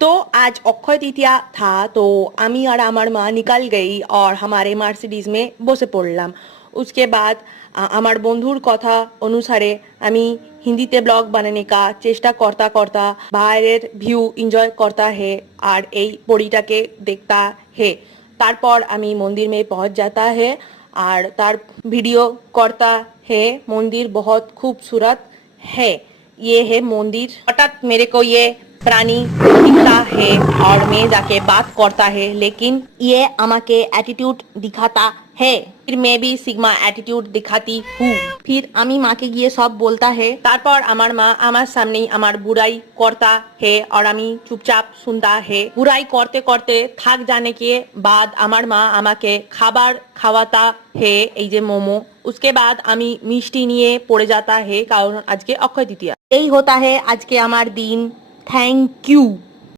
तो आज अक्षय तृतीया था तो আমি আর আমার মা নিকাল গই और हमारे মার্সিডিজ में বসে পড়লাম उसके बाद আ- আমার বন্ধুর কথা অনুসারে আমি হিন্দিতে ব্লগ বানানে কা চেষ্টা করতা করতা বাইরের ভিউ এনজয় করতা হে আর এই পরিটাকে দেখতা হে তারপর আমি মন্দির में पहुंच जाता है আর তার ভিডিও করতা है मंदिर बहुत खूबसूरत है ये है मंदिर हठात मेरे को ये प्राणी दिखता है और मैं जाके बात करता है लेकिन ये আমাকে एटीट्यूड दिखाता है फिर मैं भी सिग्मा एटीट्यूड दिखाती हूँ फिर আমি মাকে গিয়ে সব বলতা है তারপর আমার মা আমার সামনেই আমার বুড়াই করতা है और আমি চুপচাপ শুনতা है বুড়াই করতে করতে থাক জানে के बाद আমার মা আমাকে খাবার খাওয়াতা হে এই যে মোমো उसके बाद আমি মিষ্টি নিয়ে পড়ে যাতা হে কারণ আজকে অক্ষয় তৃতীয়া এই হতা হে আজকে আমার দিন thank you.